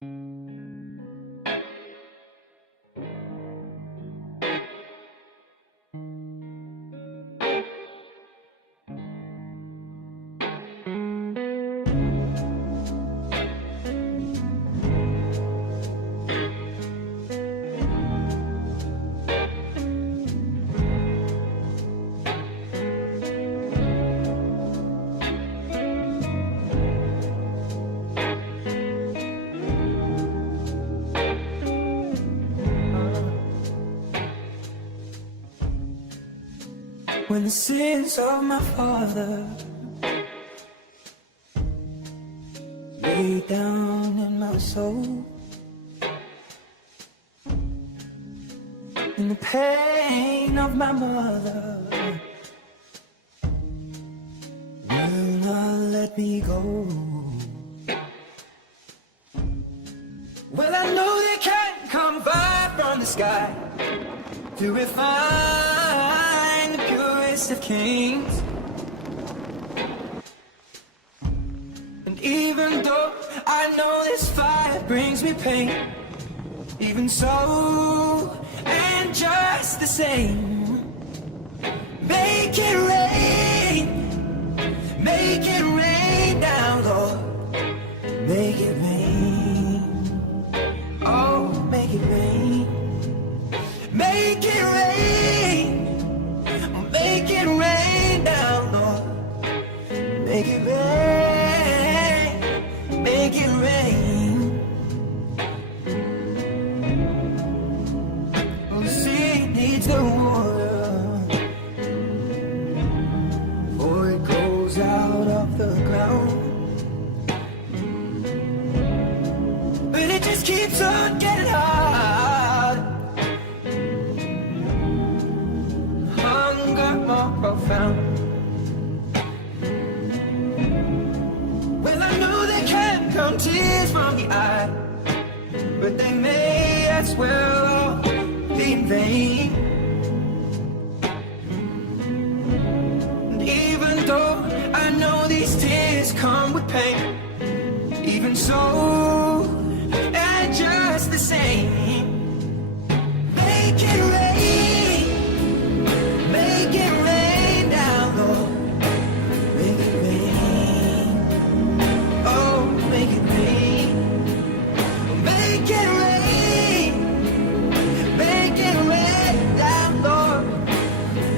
When the sins of my father lay down in my soul, and the pain of my mother will not let me go. Well, I know they can't come fire from the sky to refine the purest of kings. And even though I know this fire brings me pain, even so, and just the same, make it rain down, Lord, make it rain, oh, make it rain, make it rain down, Lord, make it rain, make it rain. Oh, the seed needs the water before it goes out of the ground, but it just keeps on getting hard. Hunger more profound. Well, I know there can come tears from the eye, but they may as well all be in vain. And even though I know these tears come with pain, even so, and just the same, make it rain down, Lord, make it rain, oh, make it rain, make it rain down, Lord,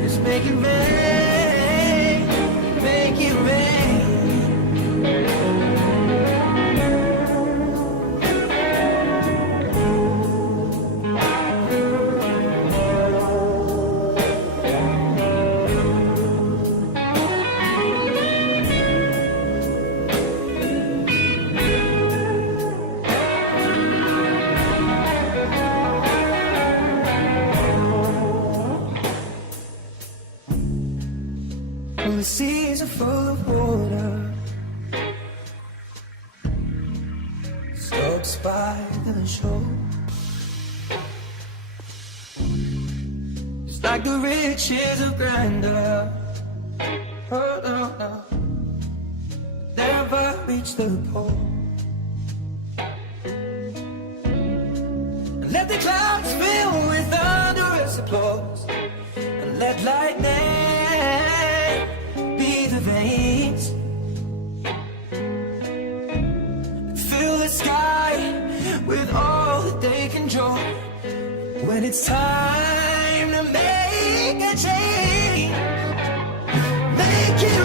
just make it rain, make it rain. Well, the seas are full of water, stoked by the shore, just like the riches of grandeur. Oh no, no, never reach the pole. And let the clouds fill with thunderous applause, and let lightning be the veins, fill the sky with all that they can draw. When it's time to make a change, make it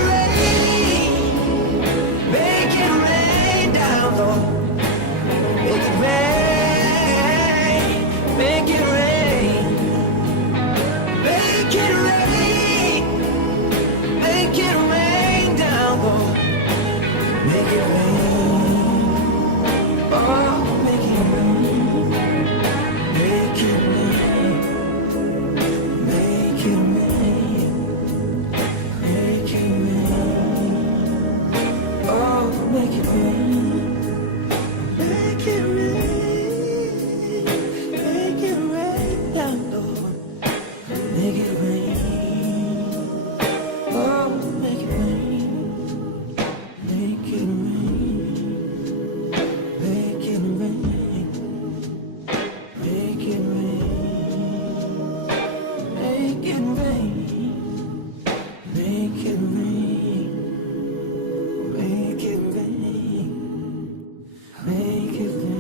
rain down, Lord, make it rain, make it rain, make it rain, make it rain down, Lord, make it rain, oh, make it rain, make it rain, it